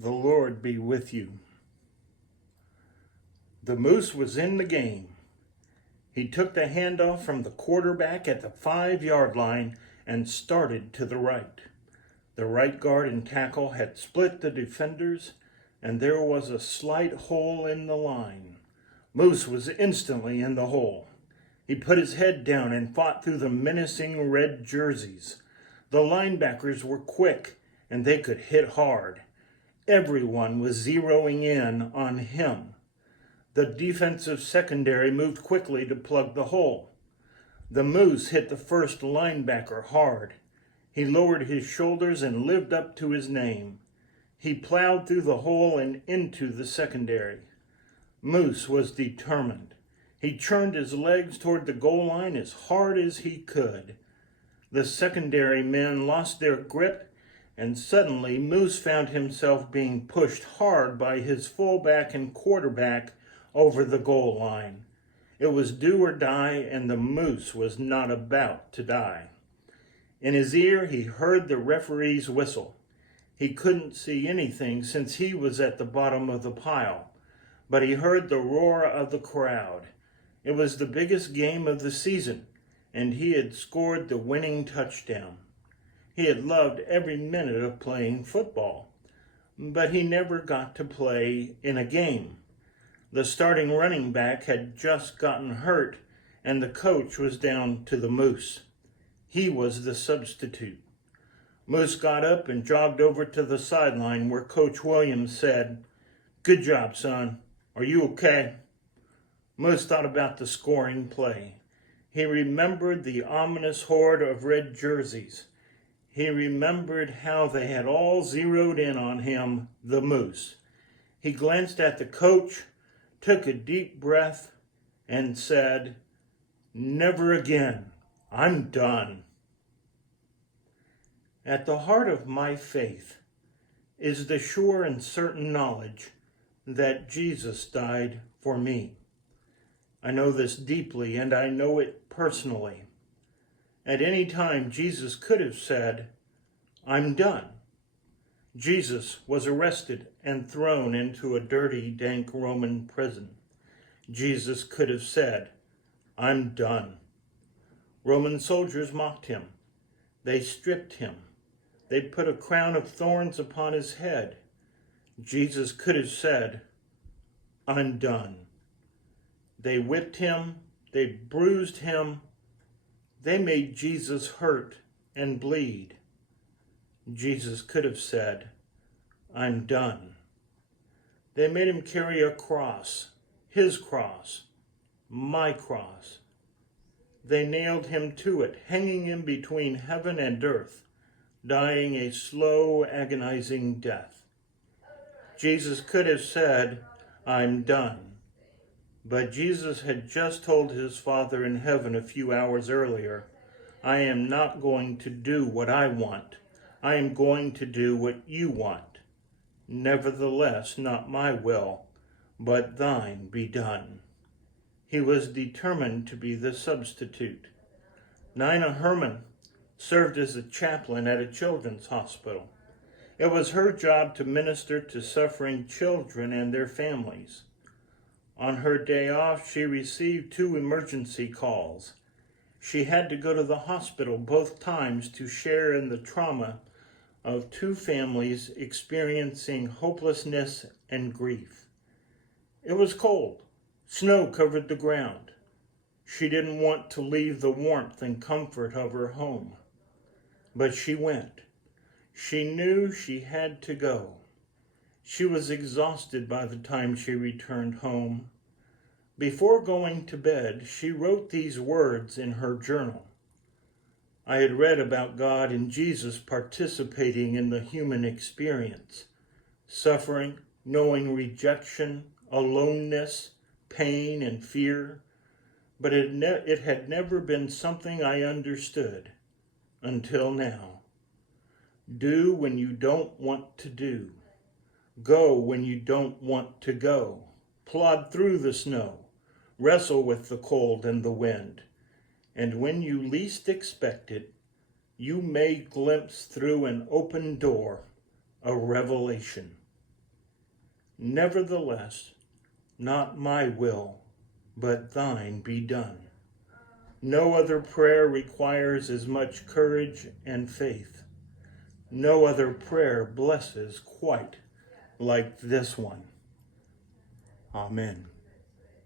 The Lord be with you. The Moose was in the game. He took the handoff from the quarterback at the 5-yard line and started to the right. The right guard and tackle had split the defenders, and there was a slight hole in the line. Moose was instantly in the hole. He put his head down and fought through the menacing red jerseys. The linebackers were quick, and they could hit hard. Everyone was zeroing in on him. The defensive secondary moved quickly to plug the hole. The Moose hit the first linebacker hard. He lowered his shoulders and lived up to his name. He plowed through the hole and into the secondary. Moose was determined. He churned his legs toward the goal line as hard as he could. The secondary men lost their grip, and suddenly Moose found himself being pushed hard by his fullback and quarterback over the goal line. It was do or die, and the Moose was not about to die. In his ear, he heard the referee's whistle. He couldn't see anything since he was at the bottom of the pile, but he heard the roar of the crowd. It was the biggest game of the season, and he had scored the winning touchdown. He had loved every minute of playing football, but he never got to play in a game. The starting running back had just gotten hurt, and the coach was down to the Moose. He was the substitute. Moose got up and jogged over to the sideline where Coach Williams said, "Good job, son. Are you okay?" Moose thought about the scoring play. He remembered the ominous horde of red jerseys. He remembered how they had all zeroed in on him, the Moose. He glanced at the coach, took a deep breath, and said, "Never again. I'm done." At the heart of my faith is the sure and certain knowledge that Jesus died for me. I know this deeply, and I know it personally. At any time, Jesus could have said, "I'm done." Jesus was arrested and thrown into a dirty, dank Roman prison. Jesus could have said, "I'm done." Roman soldiers mocked him. They stripped him. They put a crown of thorns upon his head. Jesus could have said, "I'm done." They whipped him. They bruised him. They made Jesus hurt and bleed. Jesus could have said, "I'm done." They made him carry a cross, his cross, my cross. They nailed him to it, hanging in between heaven and earth, dying a slow, agonizing death. Jesus could have said, "I'm done." But Jesus had just told his Father in heaven a few hours earlier, "I am not going to do what I want. I am going to do what you want. Nevertheless, not my will, but thine be done." He was determined to be the substitute. Nina Herman served as a chaplain at a children's hospital. It was her job to minister to suffering children and their families. On her day off, she received 2 emergency calls. She had to go to the hospital both times to share in the trauma of 2 families experiencing hopelessness and grief. It was cold. Snow covered the ground. She didn't want to leave the warmth and comfort of her home. But she went. She knew she had to go. She was exhausted by the time she returned home. Before going to bed, she wrote these words in her journal. I had read about God and Jesus participating in the human experience, suffering, knowing rejection, aloneness, pain, and fear, but it had never been something I understood until now. Do when you don't want to do. Go when you don't want to go. Plod through the snow. Wrestle with the cold and the wind. And when you least expect it, you may glimpse through an open door a revelation. Nevertheless, not my will, but thine be done. No other prayer requires as much courage and faith. No other prayer blesses quite like this one. Amen.